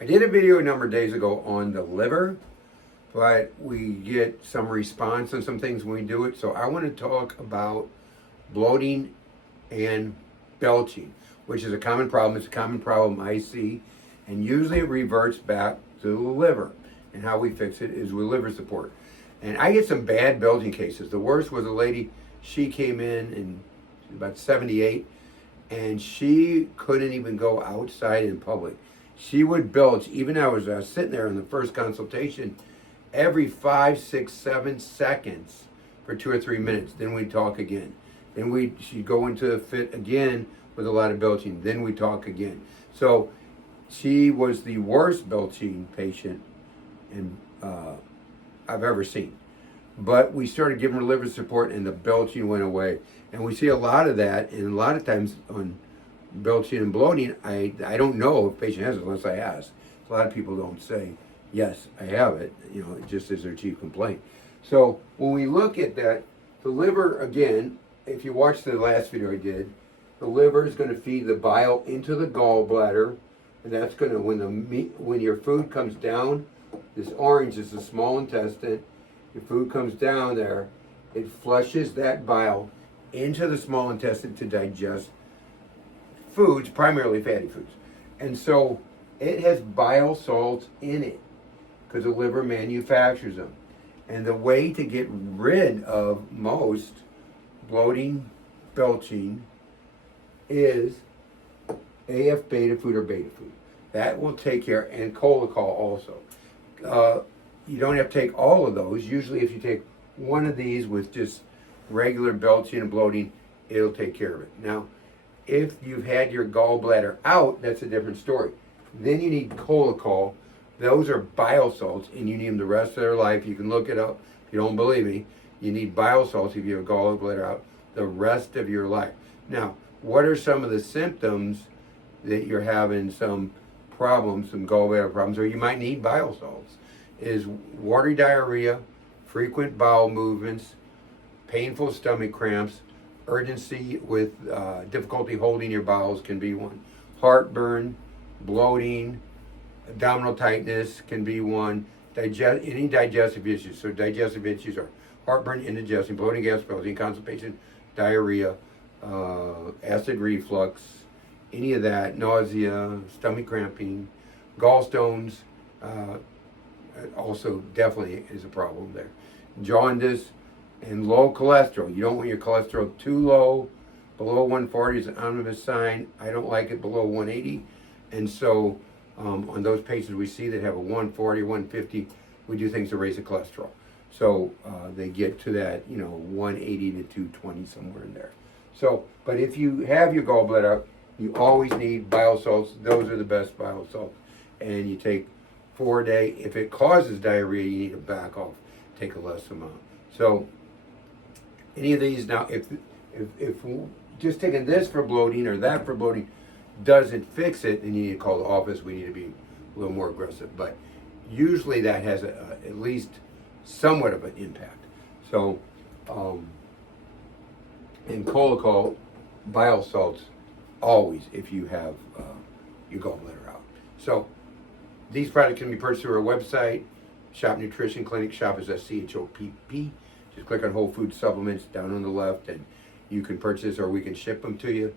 I did a video a number of days ago on the liver, but we get some response on some things when we do it. So I want to talk about bloating and belching, which is a common problem. It's a common problem I see, and usually it reverts back to the liver. And how we fix it is with liver support. And I get some bad belching cases. The worst was a lady, she came in about 78, and she couldn't even go outside in public. She would belch, even I was sitting there in the first consultation, every 5, 6, 7 seconds for 2 or 3 minutes. Then we'd talk again. Then she'd go into a fit again with a lot of belching. Then we'd talk again. So she was the worst belching patient I've ever seen. But we started giving her liver support and the belching went away. And we see a lot of that, and a lot of times on belching and bloating, I don't know if a patient has it unless I ask. A lot of people don't say, yes, I have it, it just is their chief complaint. So when we look at that, the liver, again, if you watch the last video I did, the liver is going to feed the bile into the gallbladder, and that's going to, when your food comes down, this orange is the small intestine, your food comes down there, it flushes that bile into the small intestine to digest foods, primarily fatty foods. And so it has bile salts in it because the liver manufactures them. And the way to get rid of most bloating, belching is AF beta food or beta food. That will take care, and cholesterol also. You don't have to take all of those. Usually if you take one of these with just regular belching and bloating, it'll take care of it. Now, if you've had your gallbladder out, that's a different story. Then you need cholesterol. Those are bile salts, and you need them the rest of their life. You can look it up if you don't believe me. You need bile salts if you have gallbladder out the rest of your life. Now, what are some of the symptoms that you're having some problems, some gallbladder problems, or you might need bile salts? Is watery diarrhea, frequent bowel movements, painful stomach cramps, urgency with difficulty holding your bowels can be one. Heartburn, bloating, abdominal tightness can be one. Any digestive issues. So digestive issues are heartburn, indigestion, bloating, gas, belching, constipation, diarrhea, acid reflux, any of that, nausea, stomach cramping, gallstones, also definitely is a problem there. Jaundice and low cholesterol. You don't want your cholesterol too low. Below 140 is an ominous sign. I don't like it below 180. And so on those patients we see that have a 140, 150, we do things to raise the cholesterol. So they get to that, 180 to 220, somewhere in there. So, but if you have your gallbladder out, you always need bile salts. Those are the best bile salts. And you take 4 a day. If it causes diarrhea, you need to back off, take a less amount. So any of these now, if just taking this for bloating or that for bloating doesn't fix it, then you need to call the office. We need to be a little more aggressive. But usually that has at least somewhat of an impact. So, and cholesterol, bile salts, always if you have your gallbladder out. So these products can be purchased through our website, Shop Nutrition Clinic. Shop is SCHOPP. Just click on Whole Food Supplements down on the left, and you can purchase, or we can ship them to you.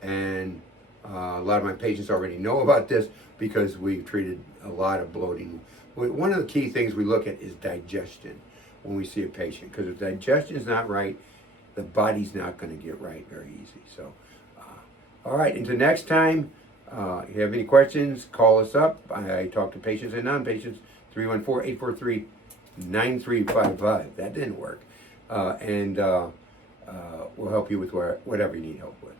And a lot of my patients already know about this because we've treated a lot of bloating. One of the key things we look at is digestion when we see a patient, because if digestion is not right, the body's not going to get right very easy. So, all right, until next time, if you have any questions, call us up. I talk to patients and non-patients, 314-843-9355. That didn't work. And we'll help you with whatever you need help with.